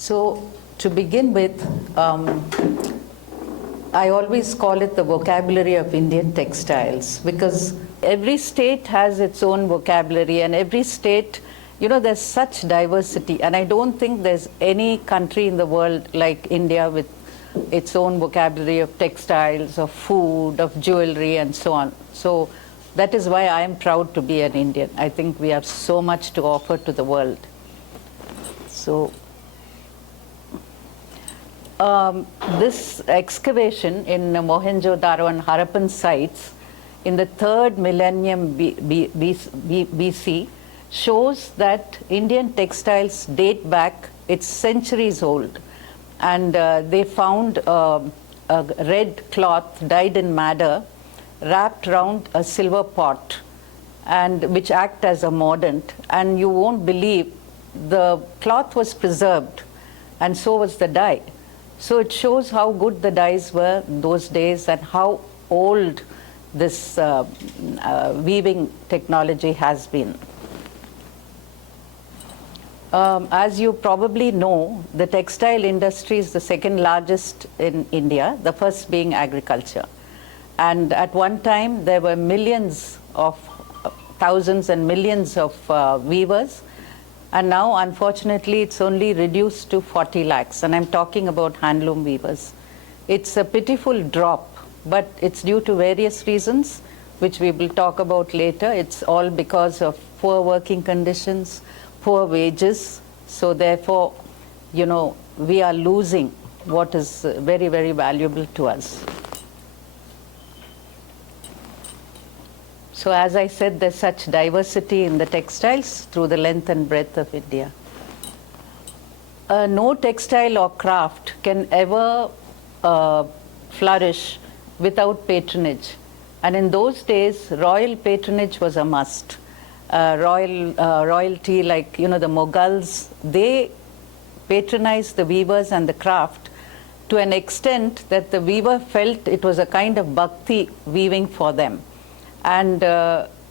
So to begin with, I always call it the vocabulary of Indian textiles, because every state has its own vocabulary, and every state, there's such diversity, and I don't think there's any country in the world like India with its own vocabulary of textiles, of food, of jewelry, and so on. So that is why I am proud to be an Indian. I think we have so much to offer to the world. So this excavation in Mohenjo-daro and Harappan sites in the 3rd millennium BC shows that Indian textiles date back, it's centuries old. And they found a red cloth dyed in madder wrapped around a silver pot, and which act as a mordant. And you won't believe, the cloth was preserved, and so was the dye. So it shows how good the dyes were those days and how old this weaving technology has been. As you probably know, the textile industry is the second largest in India, the first being agriculture. And at one time, there were thousands and millions of weavers. And now, unfortunately, it's only reduced to 40 lakhs. And I'm talking about handloom weavers. It's a pitiful drop, but it's due to various reasons, which we will talk about later. It's all because of poor working conditions, poor wages. So therefore, we are losing what is very, very valuable to us. So as I said, there's such diversity in the textiles through the length and breadth of India. No textile or craft can ever flourish without patronage. And in those days, royal patronage was a must. Royalty, like the Mughals, they patronized the weavers and the craft to an extent that the weaver felt it was a kind of bhakti weaving for them. And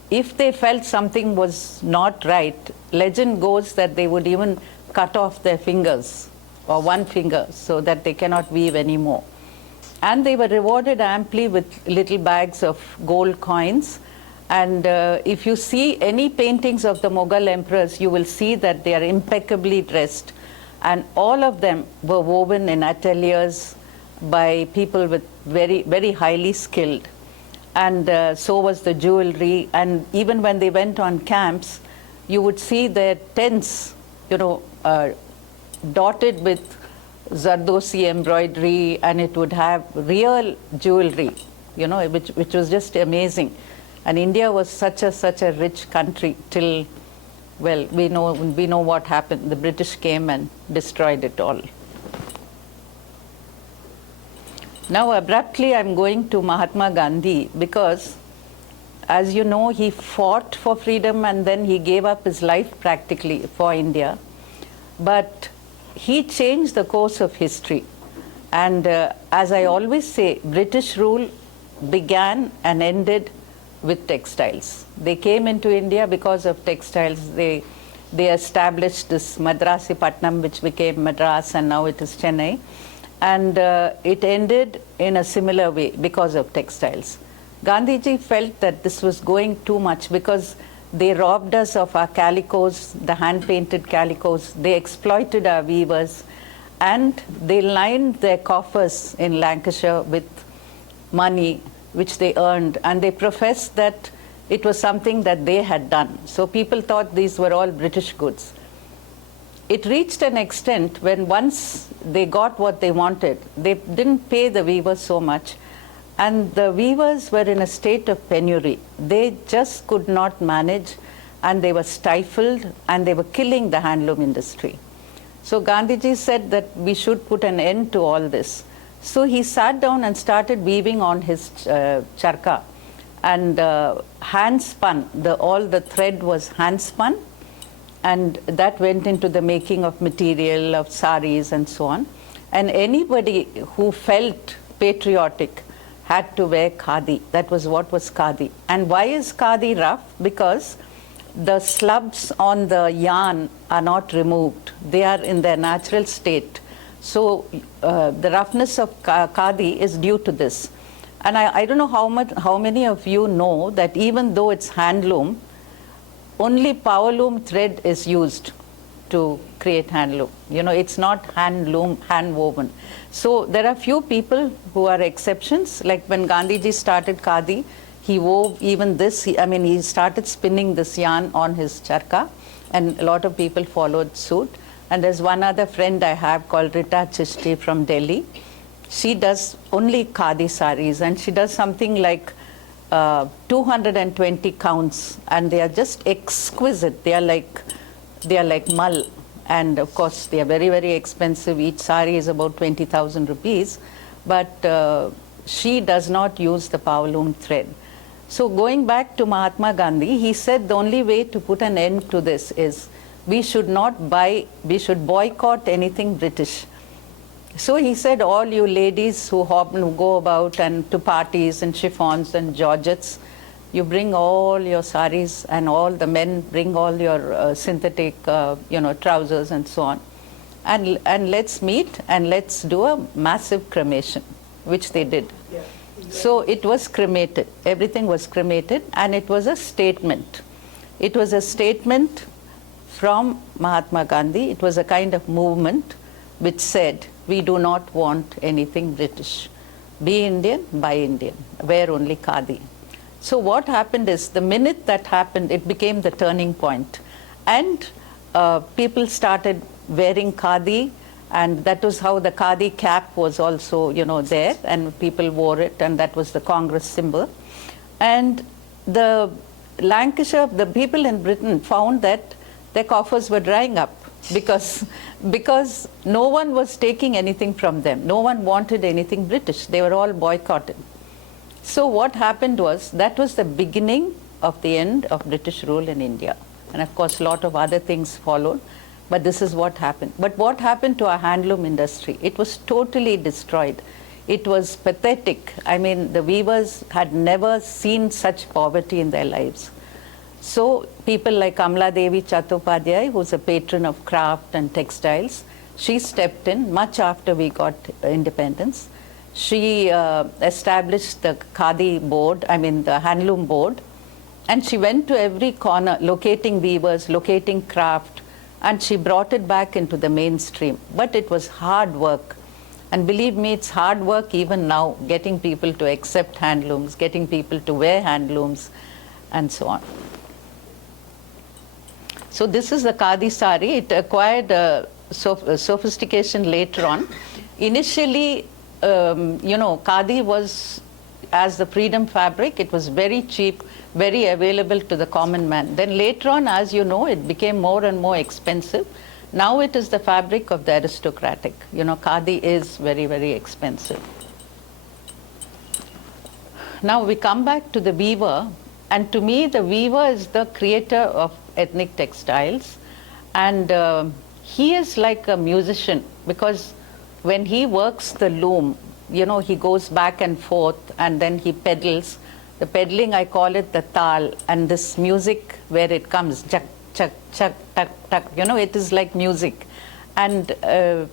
if they felt something was not right, legend goes that they would even cut off their fingers or one finger so that they cannot weave anymore. And they were rewarded amply with little bags of gold coins. And if you see any paintings of the Mughal emperors, you will see that they are impeccably dressed. And all of them were woven in ateliers by people with very, very highly skilled. And so was the jewelry. And even when they went on camps, you would see their tents, dotted with Zardosi embroidery, and it would have real jewelry, which was just amazing. And India was such a rich country till, well, we know what happened. The British came and destroyed it all. Now, abruptly, I'm going to Mahatma Gandhi because, as you know, he fought for freedom and then he gave up his life practically for India. But he changed the course of history. And as I always say, British rule began and ended with textiles. They came into India because of textiles. They established this Madrasipatnam, which became Madras, and now it is Chennai. And it ended in a similar way because of textiles. Gandhiji felt that this was going too much because they robbed us of our calicos, the hand-painted calicos. They exploited our weavers, and they lined their coffers in Lancashire with money which they earned, and they professed that it was something that they had done. So people thought these were all British goods. It reached an extent when once they got what they wanted, they didn't pay the weavers so much, and the weavers were in a state of penury. They just could not manage, and they were stifled, and they were killing the handloom industry. So Gandhiji said that we should put an end to all this. So he sat down and started weaving on his charka, and hand spun. All the thread was hand spun, and that went into the making of material, of sarees and so on. And anybody who felt patriotic had to wear khadi. That was what was khadi. And why is khadi rough? Because the slubs on the yarn are not removed. They are in their natural state. So the roughness of khadi is due to this. And I don't know how many of you know that even though it's handloom, only powerloom thread is used to create handloom. You know, it's not handloom, hand woven. So there are few people who are exceptions. Like when Gandhiji started khadi, he wove even this. He started spinning this yarn on his charka, and a lot of people followed suit. And there's one other friend I have called Rita Chishti from Delhi. She does only khadi sarees, and she does something like 220 counts, and they are just exquisite. They are like mull, and of course they are very, very expensive. Each saree is about 20,000 rupees, but she does not use the powerloom thread. So going back to Mahatma Gandhi, he said the only way to put an end to this is we should boycott anything British. So he said, all you ladies who go about and to parties and chiffons and georgettes, you bring all your saris, and all the men bring all your synthetic, trousers and so on. And let's meet and let's do a massive cremation, which they did. Yeah, exactly. So it was cremated. Everything was cremated, and it was a statement. It was a statement from Mahatma Gandhi. It was a kind of movement which said, we do not want anything British. Be Indian, buy Indian. Wear only khadi. So what happened is, the minute that happened, it became the turning point. And people started wearing khadi, and that was how the khadi cap was also, there, and people wore it, and that was the Congress symbol. And the people in Britain found that their coffers were drying up, because no one was taking anything from them. No one wanted anything British. They were all boycotted. So what happened was, that was the beginning of the end of British rule in India. And of course, a lot of other things followed, but this is what happened. But what happened to our handloom industry? It was totally destroyed. It was pathetic. The weavers had never seen such poverty in their lives. So people like Kamla Devi Chattopadhyay, who's a patron of craft and textiles, she stepped in much after we got independence. She established the khadi board, the handloom board, and she went to every corner, locating weavers, locating craft, and she brought it back into the mainstream. But it was hard work. And believe me, it's hard work even now, getting people to accept handlooms, getting people to wear handlooms, and so on. So this is the khadi sari. It acquired sophistication later on. Initially, khadi was, as the freedom fabric, it was very cheap, very available to the common man. Then later on, as you know, it became more and more expensive. Now it is the fabric of the aristocratic. Khadi is very, very expensive. Now we come back to the weaver. And to me, the weaver is the creator of ethnic textiles. And he is like a musician, because when he works the loom, he goes back and forth, and then he pedals. The pedaling, I call it the tal. And this music, where it comes, chak, chak, chak, tak, tak, it is like music. And to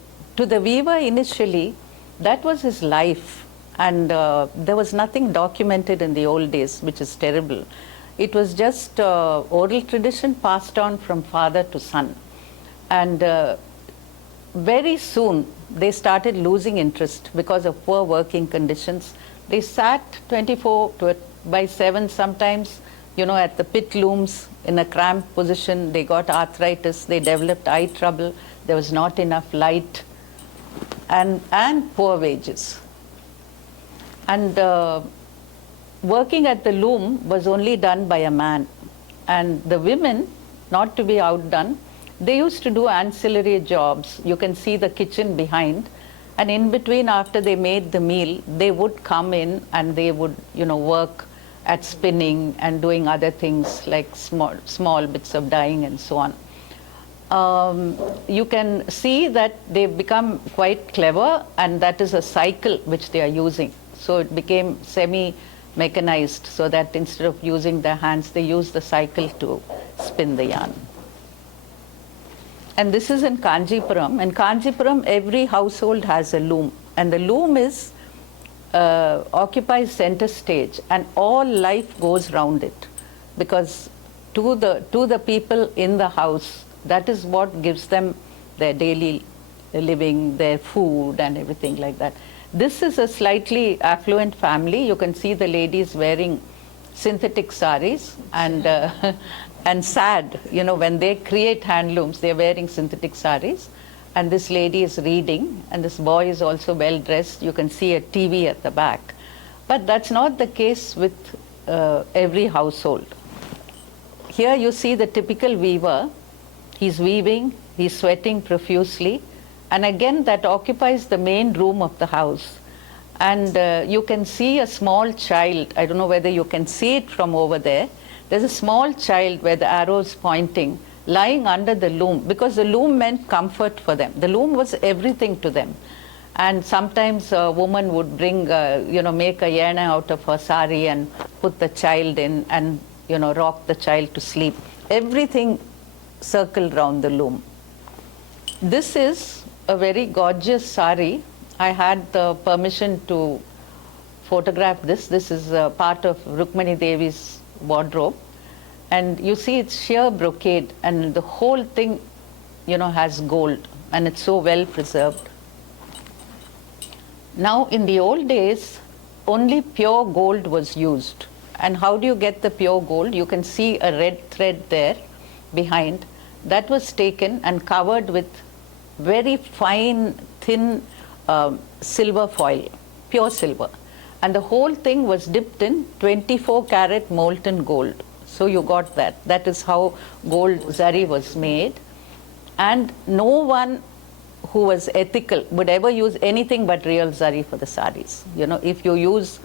the weaver initially, that was his life. And there was nothing documented in the old days, which is terrible. It was just oral tradition passed on from father to son. And very soon, they started losing interest because of poor working conditions. They sat 24/7 sometimes, at the pit looms in a cramped position. They got arthritis. They developed eye trouble. There was not enough light, and poor wages. And working at the loom was only done by a man. And the women, not to be outdone, they used to do ancillary jobs. You can see the kitchen behind. And in between, after they made the meal, they would come in and they would, work at spinning and doing other things like small bits of dyeing and so on. You can see that they've become quite clever, and that is a cycle which they are using. So it became semi-mechanized, so that instead of using their hands, they use the cycle to spin the yarn. And this is in Kanjipuram. In Kanjipuram, every household has a loom, and the loom is occupies center stage, and all life goes round it, because to the people in the house, that is what gives them their daily living, their food and everything like that. This is a slightly affluent family. You can see the ladies wearing synthetic sarees, and and sad, you know, when they create handlooms, they're wearing synthetic sarees. And this lady is reading, and this boy is also well dressed. You can see a TV at the back. But that's not the case with every household. Here you see the typical weaver. He's weaving, he's sweating profusely, and again that occupies the main room of the house. And you can see a small child. I don't know whether you can see it from over there. There's a small child where the arrow is pointing, lying under the loom, because the loom meant comfort for them. The loom was everything to them. And sometimes a woman would bring, make a yarn out of her sari and put the child in and, rock the child to sleep. Everything circled round the loom. This is a very gorgeous sari. I had the permission to photograph this. This is a part of Rukmani Devi's wardrobe. And you see it's sheer brocade, and the whole thing, has gold, and it's so well preserved. Now, in the old days, only pure gold was used. And how do you get the pure gold? You can see a red thread there behind. That was taken and covered with very fine, thin silver foil, pure silver. And the whole thing was dipped in 24 karat molten gold. So you got that. That is how gold zari was made. And no one who was ethical would ever use anything but real zari for the saris. If you use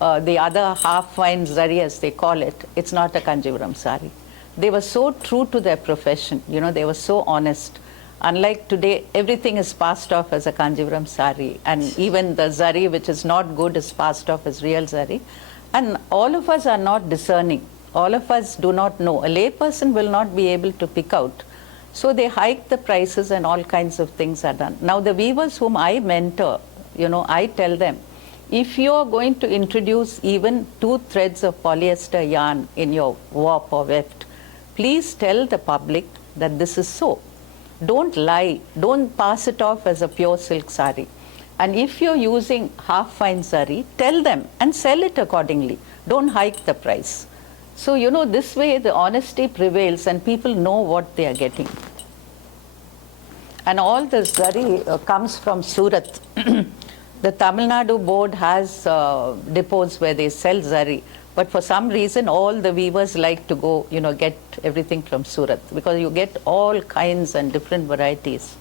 the other half fine zari, as they call it, it's not a Kanjipuram sari. They were so true to their profession. They were so honest. Unlike today, everything is passed off as a Kanjipuram sari, and even the zari which is not good is passed off as real zari. And all of us are not discerning. All of us do not know. A layperson will not be able to pick out. So they hike the prices, and all kinds of things are done. Now the weavers whom I mentor, I tell them, if you are going to introduce even 2 threads of polyester yarn in your warp or weft, please tell the public that this is so. Don't lie. Don't pass it off as a pure silk sari. And if you're using half fine zari, tell them and sell it accordingly. Don't hike the price. So, this way the honesty prevails and people know what they are getting. And all the zari comes from Surat. The Tamil Nadu board has depots where they sell zari. But for some reason, all the weavers like to go, get everything from Surat, because you get all kinds and different varieties.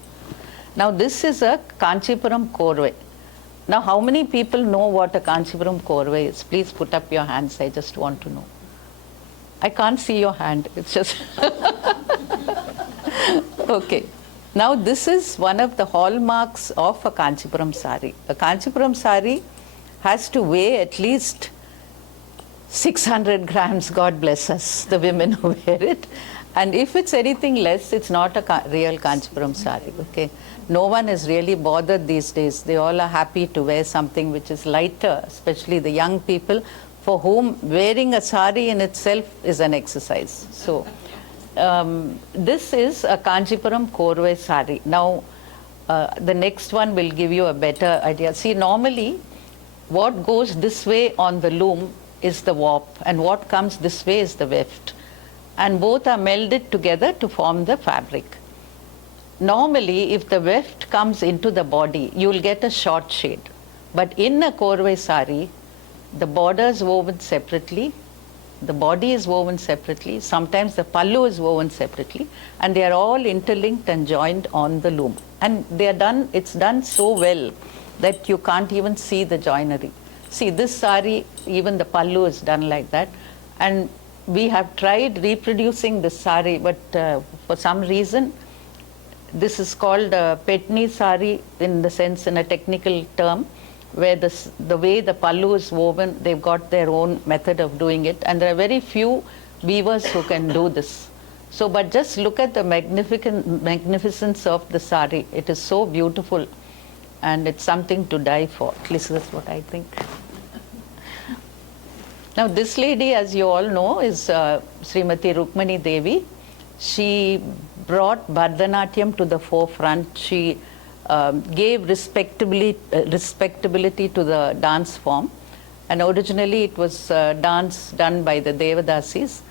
Now, this is a Kanchipuram korve. Now, how many people know what a Kanchipuram korve is? Please put up your hands. I just want to know. I can't see your hand. It's just... Okay. Now, this is one of the hallmarks of a Kanchipuram sari. A Kanchipuram sari has to weigh at least 600 grams, God bless us, the women who wear it. And if it's anything less, it's not a real Kanchipuram sari, okay? No one is really bothered these days. They all are happy to wear something which is lighter, especially the young people, for whom wearing a sari in itself is an exercise. So, this is a Kanchipuram korve sari. Now, the next one will give you a better idea. See, normally, what goes this way on the loom is the warp, and what comes this way is the weft. And both are melded together to form the fabric. Normally, if the weft comes into the body, you will get a short shade. But in a korve sari, the border is woven separately, the body is woven separately, sometimes the pallu is woven separately, and they are all interlinked and joined on the loom. And they are done, it's done so well that you can't even see the joinery. See, this sari, even the pallu is done like that. And we have tried reproducing this sari, but for some reason, this is called petni sari in the sense, in a technical term, where the way the pallu is woven, they've got their own method of doing it. And there are very few weavers who can do this. So, but just look at the magnificence of the sari. It is so beautiful, and it's something to die for. At least that's what I think. Now, this lady, as you all know, is Srimati Rukmani Devi. She brought Bharatanatyam to the forefront. She gave respectability to the dance form. And originally it was dance done by the Devadasis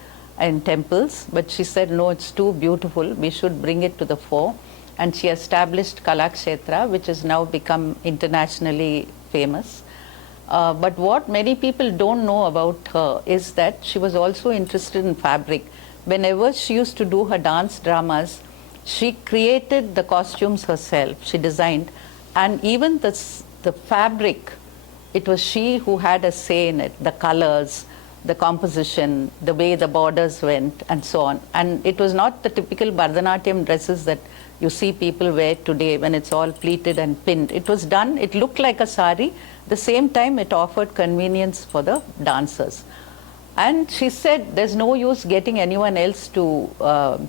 in temples, but she said, no, it's too beautiful, we should bring it to the fore. And she established Kalakshetra, which has now become internationally famous. But what many people don't know about her is that she was also interested in fabric. Whenever she used to do her dance dramas, she created the costumes herself, she designed, and even the fabric, it was she who had a say in it, the colors, the composition, the way the borders went, and so on. And it was not the typical Bharatanatyam dresses that you see people wear today when it's all pleated and pinned. It was done, it looked like a sari. At the same time, it offered convenience for the dancers. And she said, there's no use getting anyone else to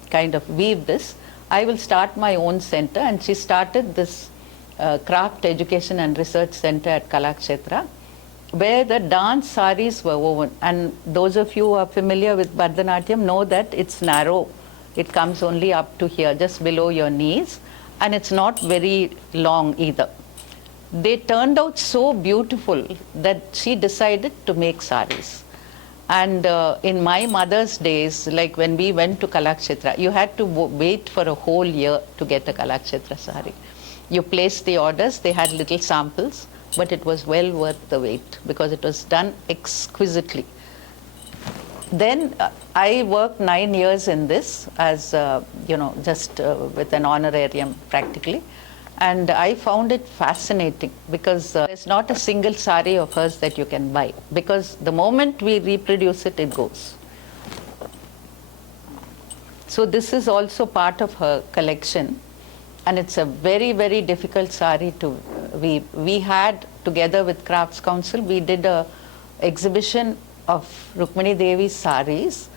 kind of weave this. I will start my own center. And she started this Craft Education and Research Center at Kalakshetra, where the dance saris were woven. And those of you who are familiar with Bharatanatyam know that it's narrow. It comes only up to here, just below your knees, and it's not very long either. They turned out so beautiful that she decided to make saris. And in my mother's days, like when we went to Kalakshetra, you had to wait for a whole year to get a Kalakshetra sari. You placed the orders, they had little samples, but it was well worth the wait because it was done exquisitely. Then I worked 9 years in this as, just with an honorarium practically. And I found it fascinating because there's not a single sari of hers that you can buy, because the moment we reproduce it, it goes. So this is also part of her collection. And it's a very, very difficult sari to weave. We had, together with Crafts Council, we did a exhibition of Rukmani Devi's saris.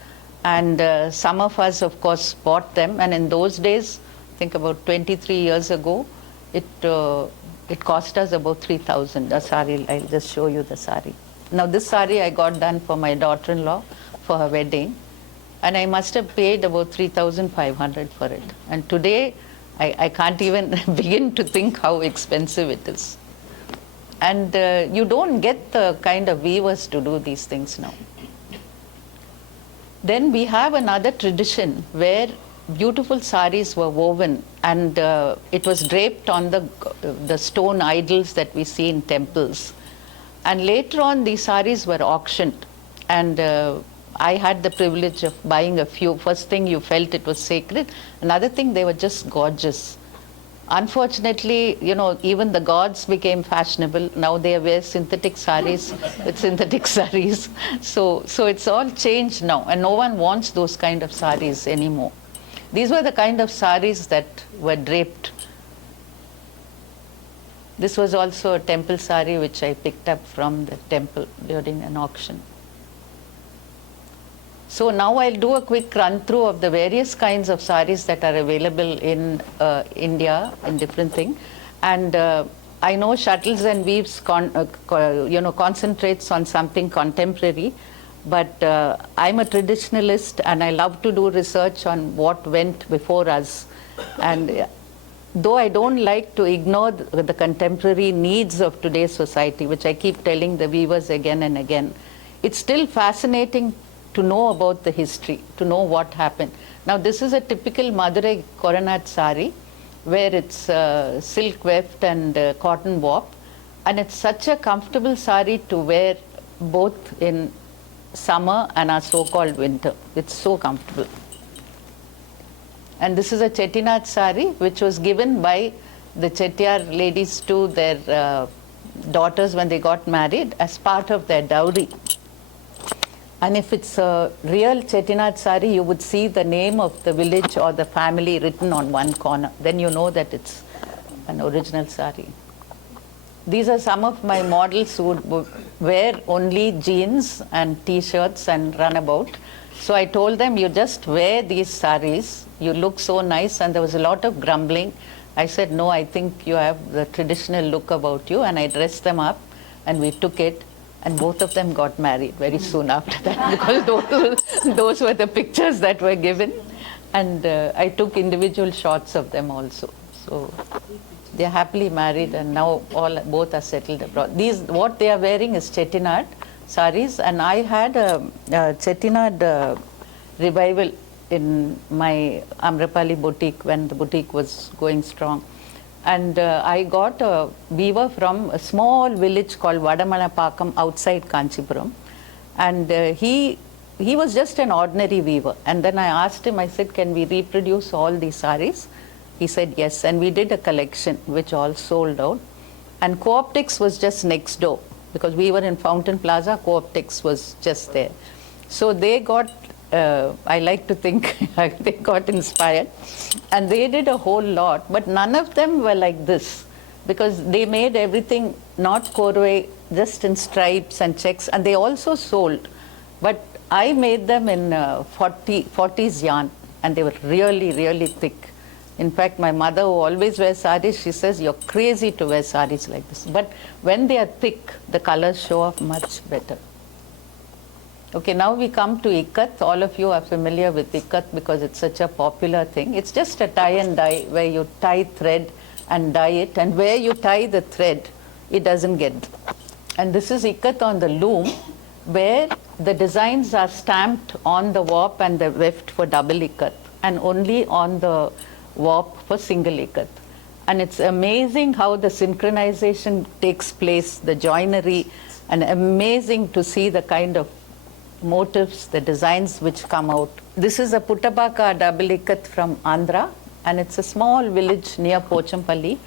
And some of us, of course, bought them. And in those days, I think about 23 years ago, it cost us about 3,000 a sari. I'll just show you the sari. Now this sari I got done for my daughter-in-law for her wedding. And I must have paid about 3,500 for it. And today, I can't even begin to think how expensive it is. And you don't get the kind of weavers to do these things now. Then we have another tradition where beautiful saris were woven, and it was draped on the stone idols that we see in temples. And later on, these saris were auctioned. And I had the privilege of buying a few. First thing, you felt it was sacred. Another thing, they were just gorgeous. Unfortunately, even the gods became fashionable. Now they wear synthetic saris with synthetic saris. So it's all changed now, and no one wants those kind of saris anymore. These were the kind of saris that were draped. This was also a temple sari which I picked up from the temple during an auction. So now I'll do a quick run through of the various kinds of saris that are available in India in different things. And I know Shuttles and Weaves concentrates on something contemporary, but I'm a traditionalist and I love to do research on what went before us. And though I don't like to ignore the contemporary needs of today's society, which I keep telling the weavers again and again, it's still fascinating to know about the history, to know what happened. Now this is a typical Madurai Coronat sari, where it's silk weft and cotton warp, and it's such a comfortable sari to wear both in summer and our so-called winter. It's so comfortable. And this is a Chettinad sari, which was given by the Chettiar ladies to their daughters when they got married as part of their dowry. And if it's a real Chettinad sari, you would see the name of the village or the family written on one corner. Then you know that it's an original sari. These are some of my models who would wear only jeans and t-shirts and run about. So I told them, you just wear these sarees, you look so nice, and there was a lot of grumbling. I said, no, I think you have the traditional look about you, and I dressed them up, and we took it, and both of them got married very soon after that, because those were the pictures that were given, and I took individual shots of them also. So they are happily married, and now both are settled abroad. What they are wearing is Chettinad sarees, and I had a Chettinad revival in my Amrapali Boutique when the boutique was going strong. And I got a weaver from a small village called Vadamalapakam outside Kanchipuram. And he was just an ordinary weaver. And then I asked him, I said, can we reproduce all these sarees? He said yes. And we did a collection which all sold out. And Co-optics was just next door, because we were in Fountain Plaza, Co-optics was just there. So they got, I like to think, they got inspired, and they did a whole lot, but none of them were like this, because they made everything not corduroy, just in stripes and checks, and they also sold. But I made them in 40s yarn, and they were really, really thick. In fact, my mother, who always wears sarees, she says, you're crazy to wear sarees like this. But when they are thick, the colors show up much better. Okay, now we come to ikat. All of you are familiar with ikat because it's such a popular thing. It's just a tie and dye, where you tie thread and dye it, and where you tie the thread, it doesn't get. And this is ikat on the loom, where the designs are stamped on the warp and the weft for double ikat, and only on the warp for single ikat. And it's amazing how the synchronization takes place, the joinery, and amazing to see the kind of motifs, the designs which come out. This is a Puttabaka double ikat from Andhra, and it's a small village near Pochampalli.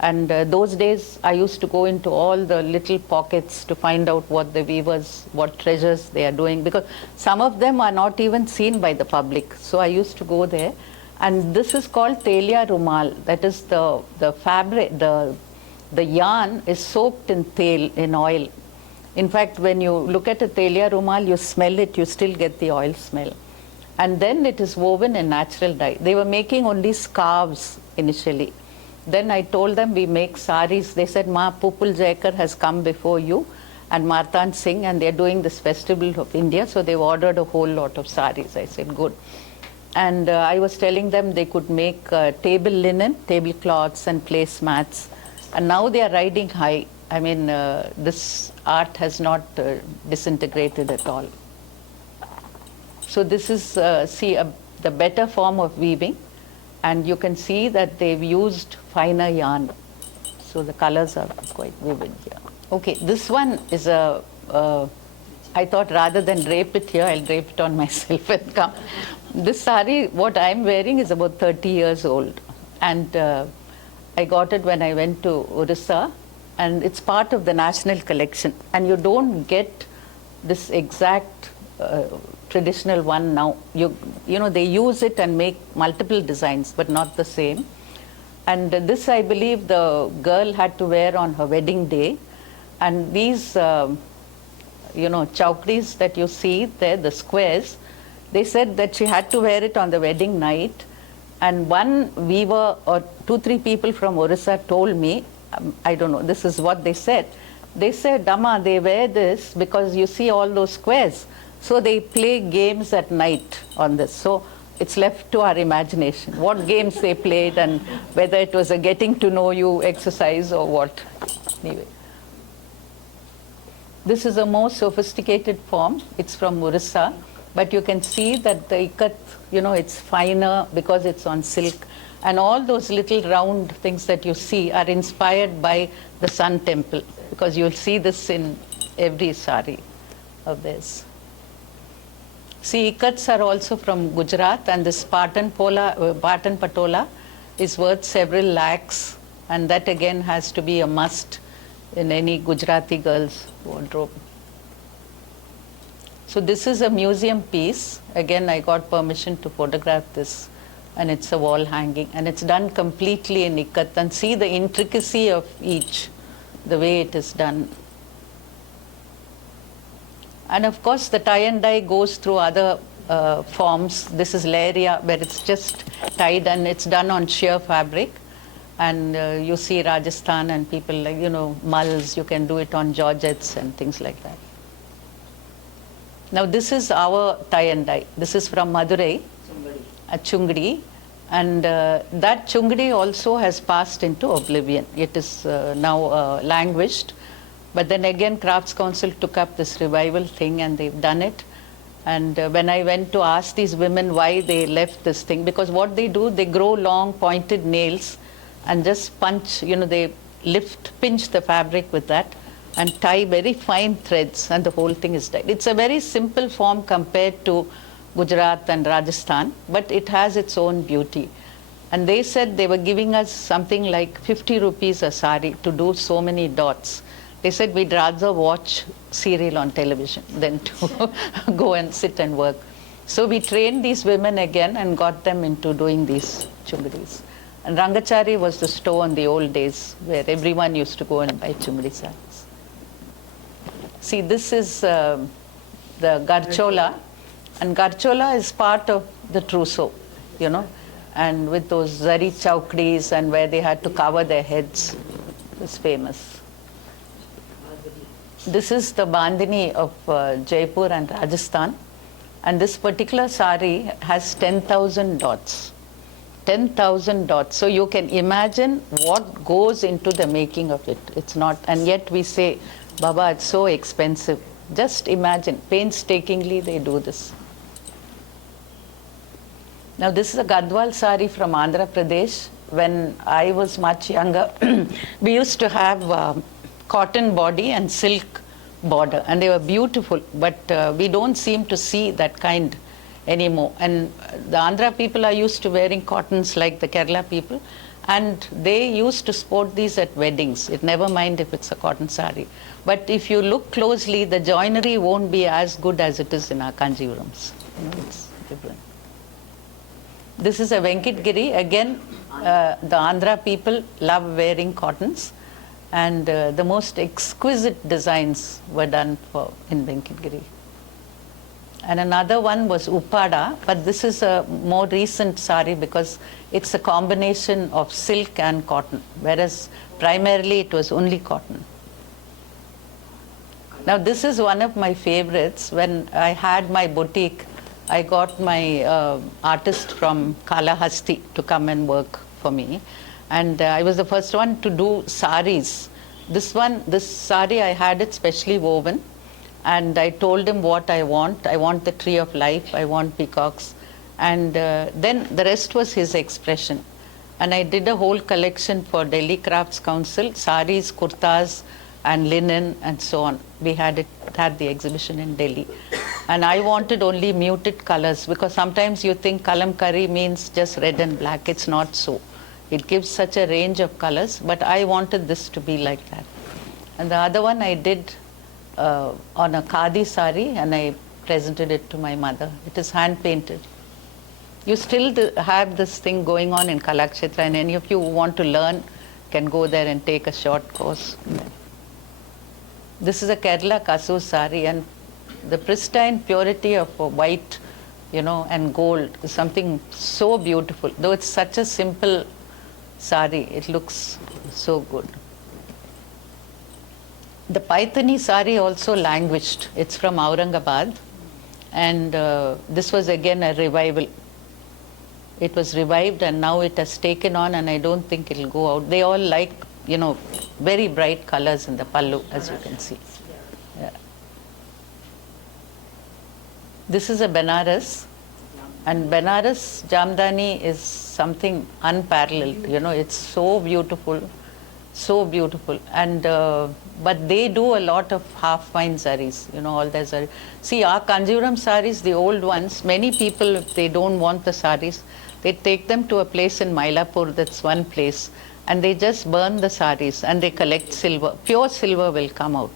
And those days I used to go into all the little pockets to find out what the weavers, what treasures they are doing, because some of them are not even seen by the public. So I used to go there. And this is called telia rumal. That is the fabric, the yarn is soaked in tel, in oil. In fact, when you look at a telia rumal, you smell it, you still get the oil smell. And then it is woven in natural dye. They were making only scarves initially. Then I told them we make saris. They said, Ma, Pupul Jaikar has come before you and Martan Singh, and they're doing this festival of India, so they've ordered a whole lot of saris. I said, good. And I was telling them they could make table linen, tablecloths and placemats. And now they are riding high. I mean, this art has not disintegrated at all. So this is, the better form of weaving. And you can see that they've used finer yarn. So the colors are quite vivid here. Okay, this one is I thought rather than drape it here, I'll drape it on myself and come. This sari, what I'm wearing, is about 30 years old. And I got it when I went to Orissa, and it's part of the national collection. And you don't get this exact traditional one now. You know, they use it and make multiple designs, but not the same. And this, I believe, the girl had to wear on her wedding day. And these, chowkris that you see there, the squares, they said that she had to wear it on the wedding night. And one weaver or 2-3 people from Orissa told me, I don't know, this is what they said. They said, Dama, they wear this because you see all those squares. So they play games at night on this. So it's left to our imagination, what games they played and whether it was a getting to know you exercise or what. Anyway. This is a more sophisticated form. It's from Orissa. But you can see that the ikat, it's finer because it's on silk. And all those little round things that you see are inspired by the Sun Temple, because you'll see this in every sari of theirs. See, ikats are also from Gujarat, and this Patan Patola is worth several lakhs, and that again has to be a must in any Gujarati girl's wardrobe. So this is a museum piece. Again, I got permission to photograph this, and it's a wall hanging, and it's done completely in ikat. And see the intricacy of each, the way it is done. And of course, the tie and dye goes through other forms. This is Leria, where it's just tied and it's done on sheer fabric. And you see Rajasthan and people like, mulls, you can do it on georgettes and things like that. Now this is our tie and dye. This is from Madurai, a Chungri. And that Chungri also has passed into oblivion. It is now languished. But then again, Crafts Council took up this revival thing and they've done it. And when I went to ask these women why they left this thing, because what they do, they grow long pointed nails and just punch, they pinch the fabric with that and tie very fine threads, and the whole thing is dyed. It's a very simple form compared to Gujarat and Rajasthan, but it has its own beauty. And they said they were giving us something like 50 rupees a sari to do so many dots. They said we'd rather watch serial on television than to go and sit and work. So we trained these women again and got them into doing these chungris. And Rangachari was the store in the old days where everyone used to go and buy chungri saris. See, this is the Garchola, and Garchola is part of the trousseau, and with those zari chaukris and where they had to cover their heads, is famous. This is the Bandhani of Jaipur and Rajasthan, and this particular sari has 10,000 dots. 10,000 dots. So you can imagine what goes into the making of it. It's not, and yet we say, Baba, it's so expensive. Just imagine, painstakingly they do this. Now this is a Gadwal sari from Andhra Pradesh. When I was much younger, we used to have cotton body and silk border, and they were beautiful, but we don't seem to see that kind anymore. And the Andhra people are used to wearing cottons like the Kerala people, and they used to sport these at weddings. It never mind if it's a cotton sari. But if you look closely, the joinery won't be as good as it is in our Kanjivarams. It's different. This is a Venkatgiri. Again, the Andhra people love wearing cottons, and the most exquisite designs were done in Venkatgiri. And another one was Uppada, but this is a more recent sari because it's a combination of silk and cotton, whereas primarily it was only cotton. Now this is one of my favorites. When I had my boutique, I got my artist from Kalahasti to come and work for me. And I was the first one to do saris. This sari, I had it specially woven. And I told him what I want. I want the tree of life. I want peacocks. And then the rest was his expression. And I did a whole collection for Delhi Crafts Council, saris, kurtas, and linen, and so on. We had the exhibition in Delhi. And I wanted only muted colors, because sometimes you think kalamkari means just red and black. It's not so. It gives such a range of colors, but I wanted this to be like that. And the other one I did on a khadi sari, and I presented it to my mother. It is hand painted. You still have this thing going on in Kalakshetra, and any of you who want to learn can go there and take a short course. This is a Kerala Kasu sari, and the pristine purity of white, and gold is something so beautiful. Though it's such a simple sari, it looks so good. The Paithani sari also languished. It's from Aurangabad, and this was again a revival. It was revived, and now it has taken on, and I don't think it'll go out. They all like, very bright colors in the pallu, as you can see. Yeah. This is a Benares, and Benares Jamdani is something unparalleled. It's so beautiful. So beautiful. And but they do a lot of half fine saris, all their saris. See, our Kanjivaram saris, the old ones, many people, if they don't want the saris, they take them to a place in Mylapore, that's one place, and they just burn the saris and they collect silver. Pure silver will come out.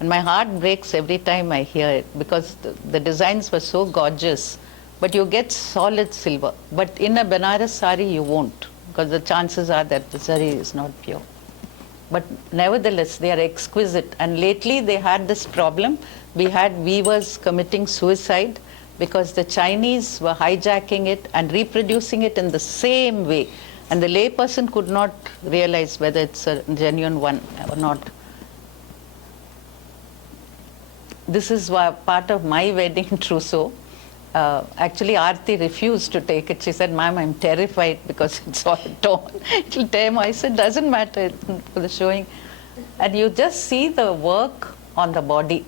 And my heart breaks every time I hear it, because the designs were so gorgeous, but you get solid silver. But in a Benares sari, you won't, because the chances are that the sari is not pure. But nevertheless, they are exquisite. And lately they had this problem. We had weavers committing suicide because the Chinese were hijacking it and reproducing it in the same way. And the layperson could not realize whether it's a genuine one or not. This is part of my wedding trousseau. Actually, Aarti refused to take it. She said, "Ma'am, I'm terrified because it's all torn. It'll tear my." I said, "Doesn't matter for the showing." And you just see the work on the body.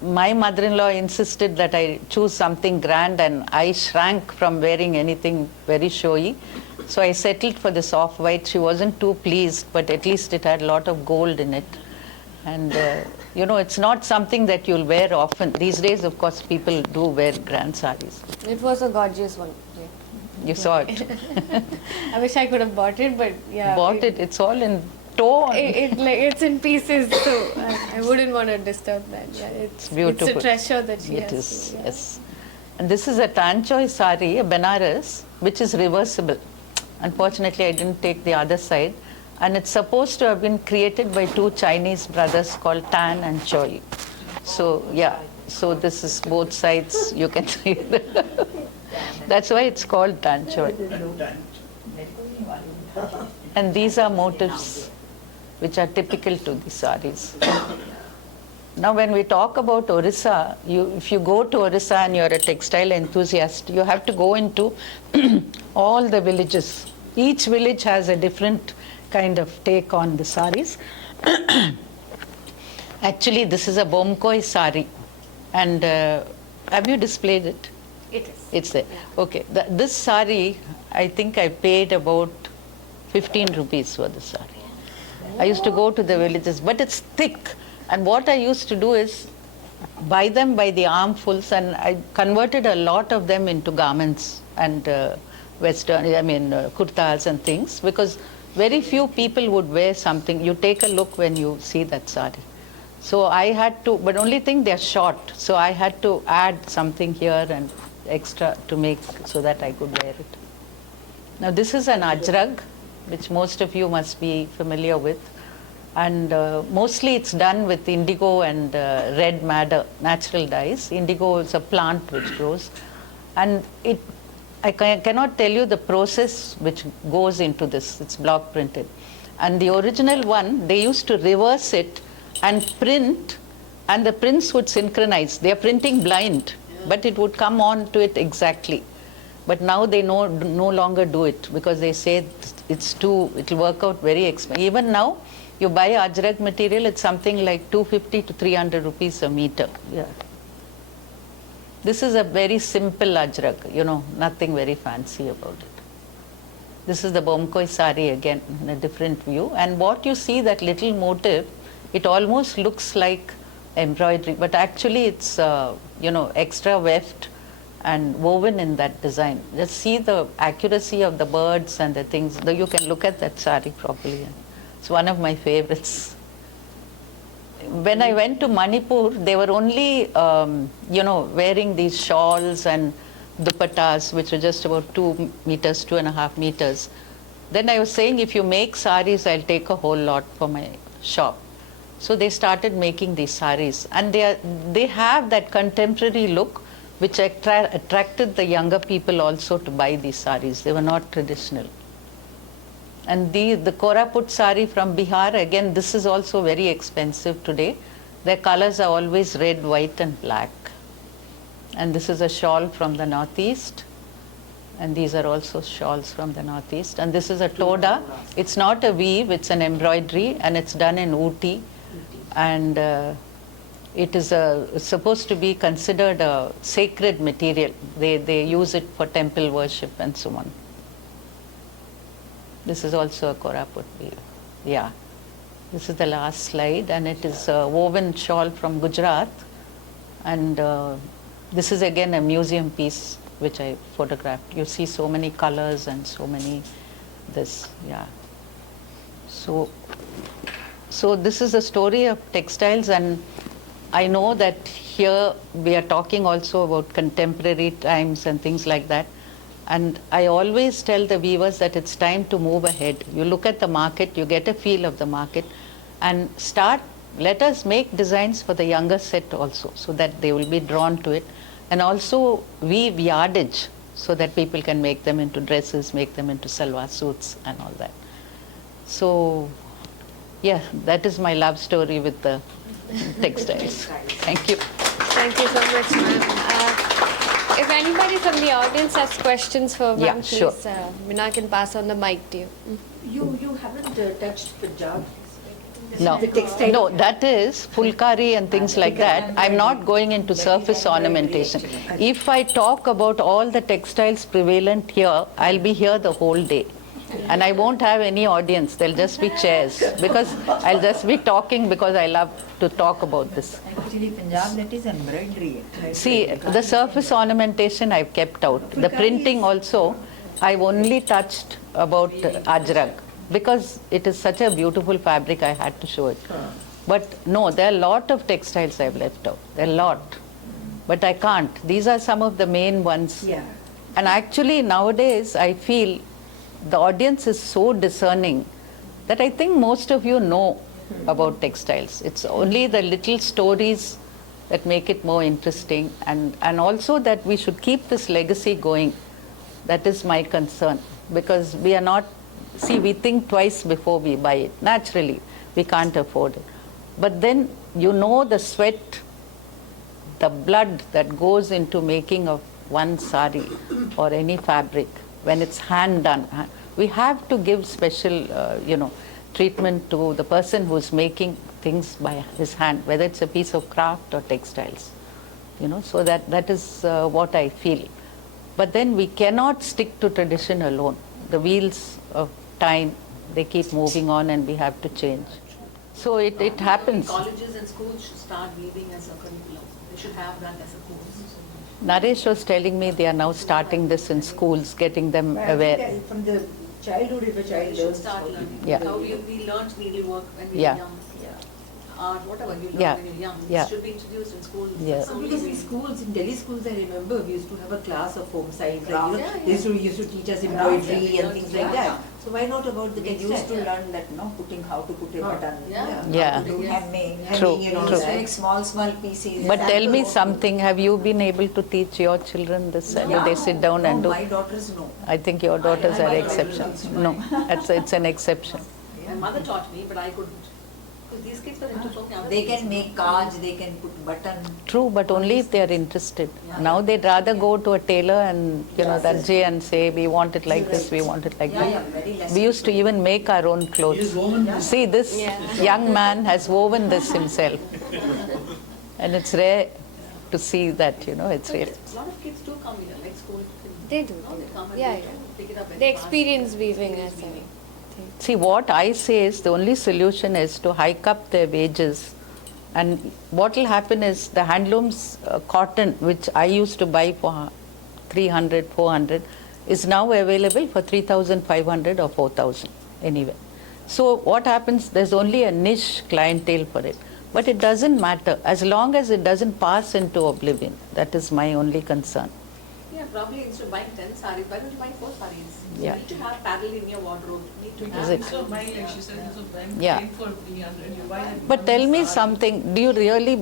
My mother-in-law insisted that I choose something grand, and I shrank from wearing anything very showy. So I settled for this off-white. She wasn't too pleased, but at least it had a lot of gold in it. And you know, it's not something that you'll wear often. These days, of course, people do wear grand sarees. It was a gorgeous one. Yeah. You saw it. I wish I could have bought it, but yeah. Bought it. It's all in torn. It's in pieces, so I wouldn't want to disturb that. Yeah, it's beautiful. It's a treasure that she has. It is, yeah. yes. And this is a Tanchoy sari, a Benares, which is reversible. Unfortunately, I didn't take the other side. And it's supposed to have been created by two Chinese brothers called Tan and Choi. So, yeah, so this is both sides, you can see. That's why it's called Tan Choi. And these are motifs which are typical to the saris. Now, when we talk about Orissa, if you go to Orissa and you're a textile enthusiast, you have to go into all the villages. Each village has a different kind of take on the saris. Actually, this is a Bomkoi sari. And have you displayed it? It is. It's there. Yeah. Okay. This sari, I think I paid about 15 rupees for the sari. I used to go to the villages, but it's thick. And what I used to do is buy them by the armfuls, and I converted a lot of them into garments and kurtas and things, because very few people would wear something. You take a look when you see that sari. So I had to, but only thing they're short. So I had to add something here and extra to make so that I could wear it. Now this is an ajrak, which most of you must be familiar with. And mostly it's done with indigo and red madder, natural dyes. Indigo is a plant which grows. And I cannot tell you the process which goes into this. It's block printed. And the original one, they used to reverse it and print, and the prints would synchronize. They are printing blind, but it would come on to it exactly. But now they no longer do it, because they say it'll work out very expensive. Even now, you buy ajrak material, it's something like 250 to 300 rupees a meter. Yeah. This is a very simple ajrak, nothing very fancy about it. This is the Bomkoi sari again in a different view. And what you see, that little motif, it almost looks like embroidery, but actually it's extra weft and woven in that design. Just see the accuracy of the birds and the things. You can look at that sari properly. It's one of my favorites. When I went to Manipur, they were only, wearing these shawls and dupattas, which were just about 2 meters, 2.5 meters. Then I was saying, if you make saris, I'll take a whole lot for my shop. So they started making these saris. And they have that contemporary look, which attracted the younger people also to buy these saris. They were not traditional. And the Koraput sari from Bihar, again, this is also very expensive today. Their colors are always red, white and black. And this is a shawl from the northeast. And these are also shawls from the northeast. And this is a toda. It's not a weave, it's an embroidery, and it's done in Ooty. And it is supposed to be considered a sacred material. They use it for temple worship and so on. This is also a Koraput weave. Yeah. This is the last slide, and it is a woven shawl from Gujarat. And this is again a museum piece which I photographed. You see so many colors and so many yeah. So this is the story of textiles, and I know that here we are talking also about contemporary times and things like that. And I always tell the weavers that it's time to move ahead. You look at the market, you get a feel of the market, and start let us make designs for the younger set also, so that they will be drawn to it. And also weave yardage so that people can make them into dresses, make them into salwar suits and all that. So, yeah, that is my love story with the textiles. Thank you. Thank you so much, ma'am. If anybody from the audience has questions for ma'am, Yeah, please, sure. Mina can pass on the mic to you. You haven't touched Punjab. No, The textile. no, that is fulkari and things like that. I'm not going into surface ornamentation. If I talk about all the textiles prevalent here, I'll be here the whole day. And I won't have any audience. There'll just be chairs, because I'll just be talking because I love to talk about this. Actually, Punjab, that is embroidery. See, the surface ornamentation I've kept out. The printing also, I've only touched about ajrak, because it is such a beautiful fabric, I had to show it. But no, there are a lot of textiles I've left out. There are a lot. But I can't. These are some of the main ones. Yeah. And actually nowadays I feel the audience is so discerning that I think most of you know about textiles. It's only the little stories that make it more interesting, and also that we should keep this legacy going. That is my concern, because we are not, see, we think twice before we buy it. Naturally, we can't afford it. But then you know the sweat, the blood that goes into making of one sari or any fabric when it's hand done. We have to give special, treatment to the person who's making things by his hand, whether it's a piece of craft or textiles. So that is what I feel. But then we cannot stick to tradition alone. The wheels of time, they keep moving on, and we have to change. So it happens. Colleges and schools should start weaving as a curriculum. They should have that as a course. Naresh was telling me they are now starting this in schools, getting them aware. From the childhood, if a child We should learns start how to learning. Yeah. How we learned needlework when we Yeah. were young. Art, whatever you learn Yeah. when you're young. Yeah. It should be introduced in schools. Yeah. Slowly Because in we- schools, in Delhi schools, I remember we used to have a class of home science. Yeah, They used to teach us embroidery and things like Yeah. that. So why not about the We used to textile? learn that, putting how to put a button. Yeah. Yeah. How to do hemming, True, hemming, and all true. that. Make small pieces. But tell me something, have you been able to teach your children this? Do they sit down and do? My daughters know. I think your daughters are my exceptions. daughters No, it's an exception. My mother taught me, but I couldn't. Because these kids are into so many other They things. can make cards, they can put button. True, but only if they are interested. Now they'd rather go to a tailor and, Darji, and say, we want it like this, we want it like that. Very less. We used to even make our own clothes. See, this young man has woven this himself. And it's rare to see that, it's real. A lot of kids do come here, like school. They do. No, they come and Yeah, they yeah. pick it up very They fast. experience weaving as Experience a weaving. See, what I say is the only solution is to hike up their wages. And what will happen is the handlooms cotton, which I used to buy for 300, 400, is now available for 3,500 or 4,000 anyway. So what happens, there's only a niche clientele for it. But it doesn't matter, as long as it doesn't pass into oblivion. That is my only concern. Yeah, probably instead of buying 10 sarees, why don't you buy 4 sarees? Yeah. You need to have parallel in your wardrobe. You need to Is have. it? Instead of buying, like she said, instead of buying Yeah. paint for 300, you buy that But tell one me sari. something, do you really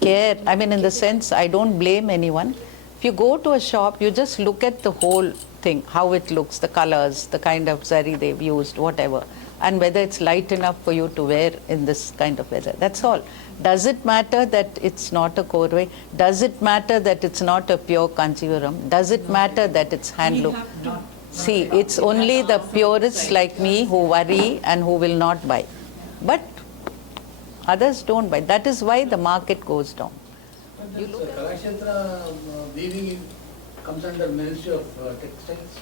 care? I mean, in the sense, I don't blame anyone. If you go to a shop, you just look at the whole thing, how it looks, the colors, the kind of zari they've used, whatever, and whether it's light enough for you to wear in this kind of weather. That's all. Does it matter that it's not a korwe? Does it matter that it's not a pure kanchivaram? Does it matter that it's handloom? See, it's only the purists like me who worry and who will not buy. But others don't buy. That is why the market goes down. You look at Kalakshetra weaving comes under Ministry of Textiles.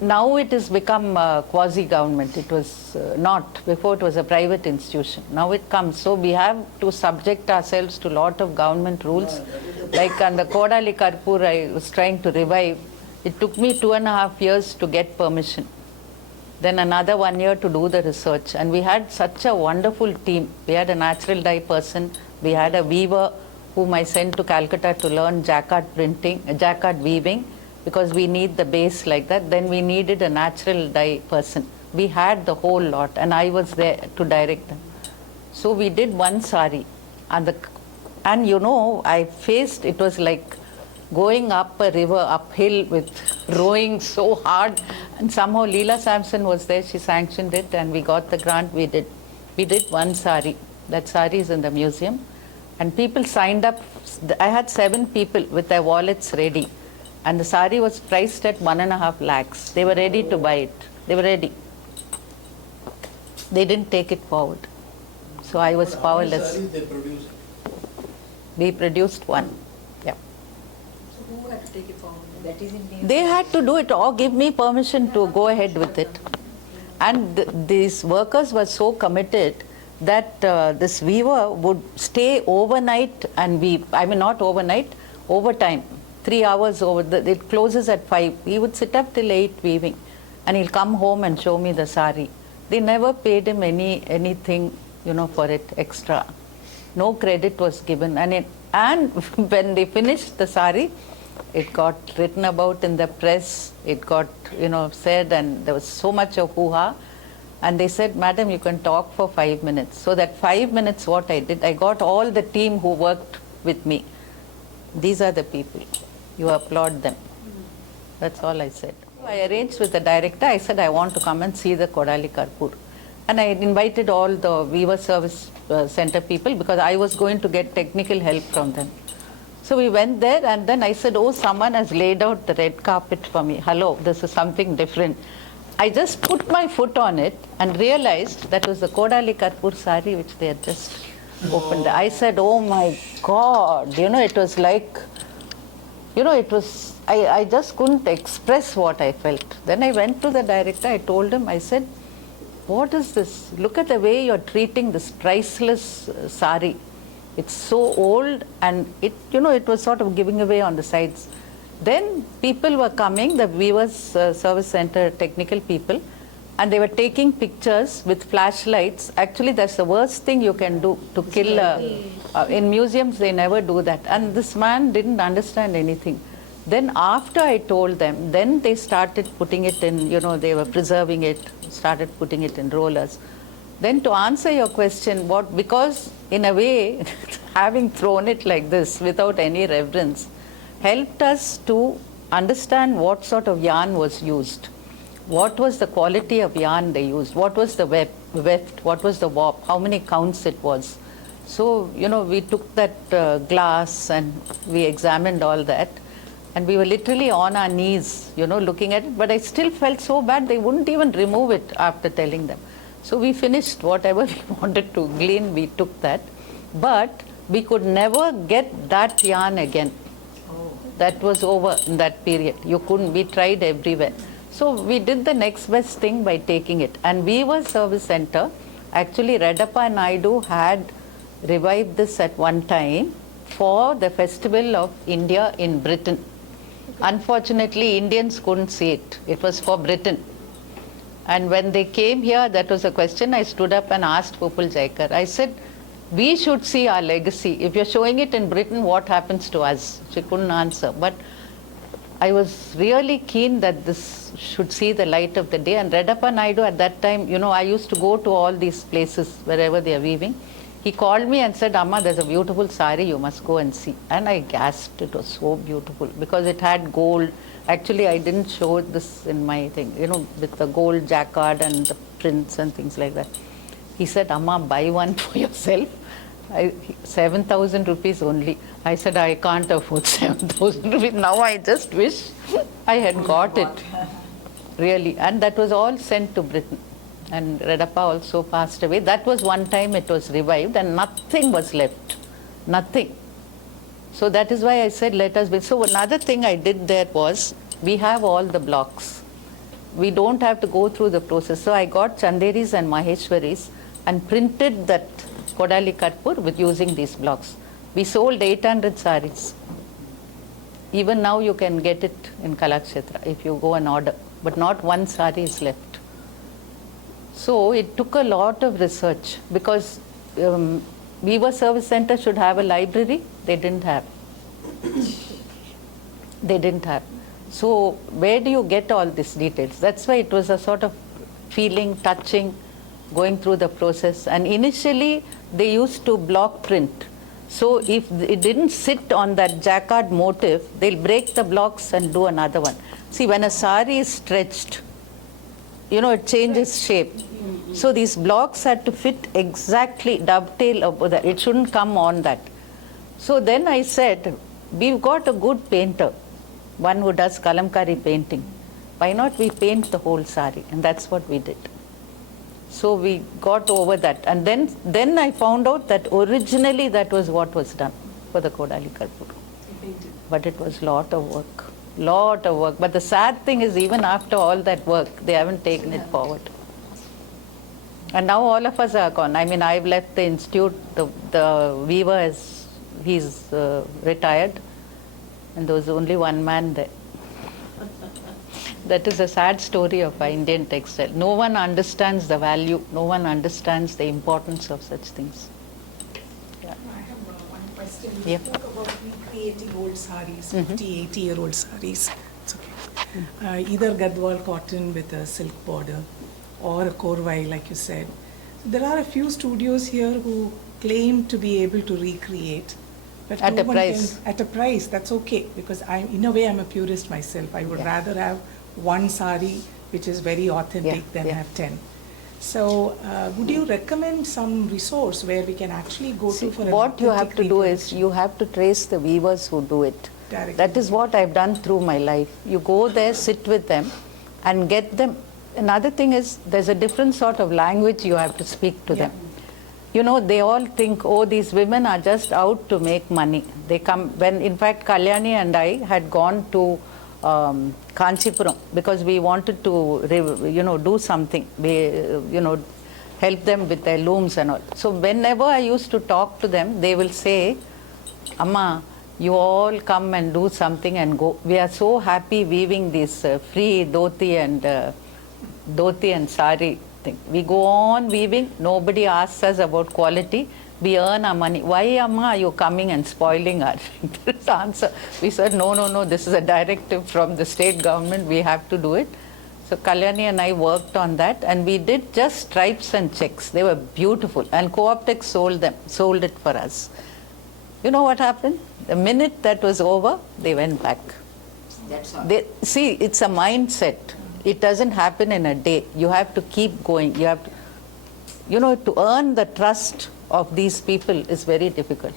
Now it has become quasi-government. It was not. Before it was a private institution. Now it comes. So we have to subject ourselves to a lot of government rules. Like on the Kodali Karpur I was trying to revive. It took me 2.5 years to get permission. Then another 1 year to do the research. And we had such a wonderful team. We had a natural dye person. We had a weaver whom I sent to Calcutta to learn jacquard printing, jacquard weaving, because we need the base like that. Then we needed a natural dye person. We had the whole lot, and I was there to direct them. So we did one sari, and I faced, it was like going up a river uphill with rowing so hard, and somehow Leela Sampson was there, she sanctioned it, and we got the grant. We did one sari. That sari is in the museum, and people signed up. I had 7 people with their wallets ready, and the sari was priced at 1.5 lakhs. They were ready to buy it. They were ready. They didn't take it forward. So I was How many powerless. sarees they produce? We produced one. Yeah. So who had to take it forward? That is in New They had to do it or give me permission to go ahead with it. And these workers were so committed that this weaver would stay overnight and weave. I mean, not overnight, overtime. 3 hours it closes at 5. He would sit up till 8 weaving, and he'll come home and show me the sari. They never paid him anything, for it extra. No credit was given. And when they finished the sari, it got written about in the press. It got, said, and there was so much of hoo-ha. And they said, "Madam, you can talk for 5 minutes." So that 5 minutes, what I did, I got all the team who worked with me. These are the people. You applaud them. That's all I said. I arranged with the director. I said, I want to come and see the Kodali Karpur. And I invited all the Weaver Service Center people because I was going to get technical help from them. So we went there, and then I said, "Oh, someone has laid out the red carpet for me. Hello, this is something different." I just put my foot on it and realized that was the Kodali Karpur sari which they had just opened. I said, "Oh my God," it was like, it was, I just couldn't express what I felt. Then I went to the director, I told him, I said, "What is this? Look at the way you're treating this priceless sari. It's so old, and it was sort of giving away on the sides." Then people were coming, the Weavers Service Center technical people, and they were taking pictures with flashlights. Actually, that's the worst thing you can do to kill. In museums, they never do that. And this man didn't understand anything. Then after I told them, then they started putting it in, they were preserving it, started putting it in rollers. Then to answer your question, because in a way, having thrown it like this without any reverence, helped us to understand what sort of yarn was used. What was the quality of yarn they used? What was the weft? What was the warp? How many counts it was? So, we took that glass and we examined all that. And we were literally on our knees, looking at it. But I still felt so bad, they wouldn't even remove it after telling them. So we finished whatever we wanted to glean, we took that. But we could never get that yarn again. That was over in that period. You couldn't, we tried everywhere. So we did the next best thing by taking it. And Weaver Service Center, actually Redappa Naidu had revived this at one time for the Festival of India in Britain. Unfortunately, Indians couldn't see it. It was for Britain. And when they came here, that was a question I stood up and asked Pupul Jaikar. I said, "We should see our legacy. If you're showing it in Britain, what happens to us?" She couldn't answer. But I was really keen that this should see the light of the day. And Redappa Naidu at that time, I used to go to all these places wherever they are weaving. He called me and said, "Amma, there's a beautiful sari, you must go and see." And I gasped, it was so beautiful because it had gold. Actually, I didn't show this in my thing, with the gold jacquard and the prints and things like that. He said, "Amma, buy one for yourself." 7,000 rupees only. I said, "I can't afford 7,000 rupees. Now I just wish I had got it." Really. And that was all sent to Britain. And Redappa also passed away. That was one time it was revived and nothing was left. Nothing. So that is why I said, let us be. So another thing I did there was, we have all the blocks. We don't have to go through the process. So I got Chanderis and Maheshwaris and printed that Kodali Karpur with using these blocks. We sold 800 saris. Even now you can get it in Kalakshetra if you go and order. But not one sari is left. So it took a lot of research because Weaver Service Center should have a library. They didn't have. They didn't have. So where do you get all these details? That's why it was a sort of feeling, touching. going through the process. And initially, they used to block print. So if it didn't sit on that jacquard motif, they'll break the blocks and do another one. See, when a sari is stretched, it changes shape. So these blocks had to fit exactly, dovetail over that. It shouldn't come on that. So then I said, we've got a good painter, one who does kalamkari painting. Why not we paint the whole sari? And that's what we did. So we got over that. And then I found out that originally that was what was done for the Kodali Karpur. But it was lot of work. But the sad thing is, even after all that work, they haven't taken it forward. And now all of us are gone. I mean, I've left the institute. The weaver he's retired, and there was only one man there. That is a sad story of our Indian textile. No one understands the value. No one understands the importance of such things. Yeah. I have one question. Yeah. You spoke about recreating old saris, 50, 80-year-old saris. It's okay. Either Gadwal cotton with a silk border or a korvai, like you said. There are a few studios here who claim to be able to recreate. But At no a one price. at a price, that's okay. Because in a way, I'm a purist myself. I would rather have one sari which is very authentic than have 10. So, would you recommend some resource where we can actually go to for an What you have authentic to do is reproduction? you have to trace the weavers who do it. Directly. That is what I've done through my life. You go there, sit with them, and get them. Another thing is, there's a different sort of language you have to speak to them. They all think, oh, these women are just out to make money. They come, when in fact Kalyani and I had gone to Kanchipuram because we wanted to, do something, help them with their looms and all. So whenever I used to talk to them, they will say, Amma, you all come and do something and go. We are so happy weaving this free dhoti and sari thing. We go on weaving. Nobody asks us about quality. We earn our money. Why, Amma, are you coming and spoiling our answer? We said, no, this is a directive from the state government. We have to do it. So Kalyani and I worked on that, and we did just stripes and checks. They were beautiful. And Cooptex sold it for us. You know what happened? The minute that was over, they went back. That's all. See, it's a mindset. It doesn't happen in a day. You have to keep going. You have to, to earn the trust of these people is very difficult.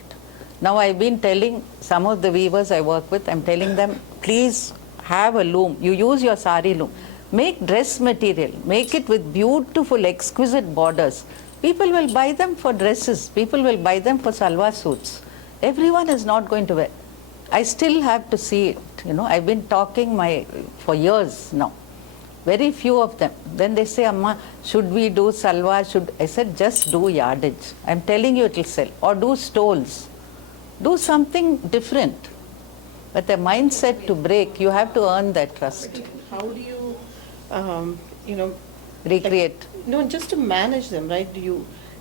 Now I've been telling some of the weavers I work with, I'm telling them, please have a loom. You use your sari loom. Make dress material. Make it with beautiful, exquisite borders. People will buy them for dresses. People will buy them for salwar suits. Everyone is not going to wear. I still have to see it. I've been talking for years now. Very few of them. Then they say, Amma, should we do salwar? I said, just do yardage. I'm telling you it will sell. Or do stoles. Do something different. But the mindset to break, you have to earn that trust. How do you, Recreate. no, just to manage them, right?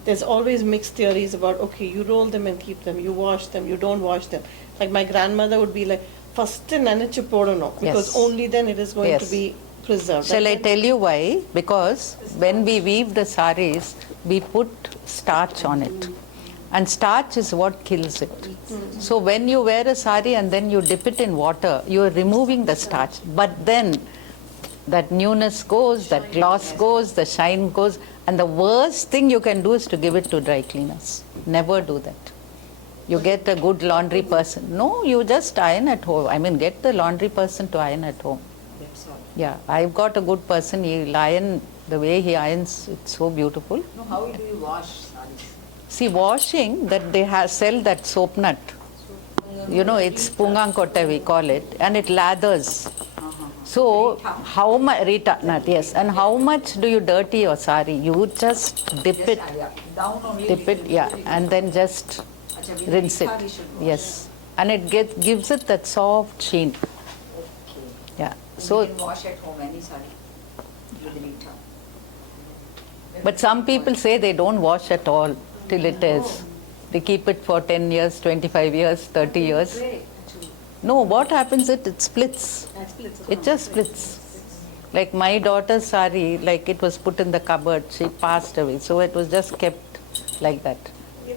There's always mixed theories about, okay, you roll them and keep them, you wash them, you don't wash them. Like my grandmother would be like, first nanichu podano, because Yes. only then it is going Yes. to be preserved. Shall I tell you why? Because when we weave the saris, we put starch on it. And starch is what kills it. So when you wear a sari and then you dip it in water, you are removing the starch. But then that newness goes, that gloss goes, the shine goes. And the worst thing you can do is to give it to dry cleaners. Never do that. You get a good laundry person. No, you just iron at home. I mean, get the laundry person to iron at home. That's all. Yeah, I've got a good person. He'll iron, the way he irons, it's so beautiful. No, how do you wash saris? See, washing, that they sell that soap nut. It's pungankotta we call it, and it lathers. So, how much, Rita nut, yes. And how much do you dirty your sari? You just dip it, Down only. dip it, yeah, and then just Acha, with rinse it. Rita we should wash. Yes, and it gives it that soft sheen. Okay. Yeah. So So, you can wash at home any sari with Rita. but some people say they don't wash at all till it is. They keep it for 10 years, 25 years, 30 years. No, what happens is it splits. It just splits. Like my daughter's sari, like it was put in the cupboard. She passed away, so it was just kept like that.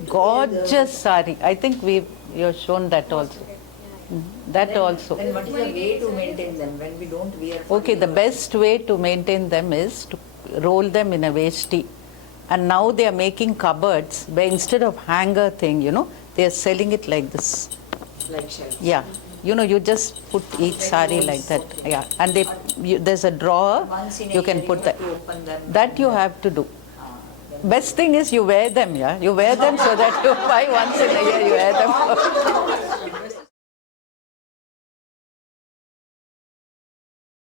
Gorgeous sari. I think you've shown that also. That also. Then what is the way to maintain them when we don't wear? for Okay, the best way to maintain them is to roll them in a veshti. And now they are making cupboards where instead of hanger thing, they are selling it like this. Like shells. Yeah. You just put each sari like that. Yeah. And there's a drawer, Once in a you can year put have that. to open them. That you have to do. Best thing is you wear them, yeah. You wear them so that you buy once in a year, you wear them.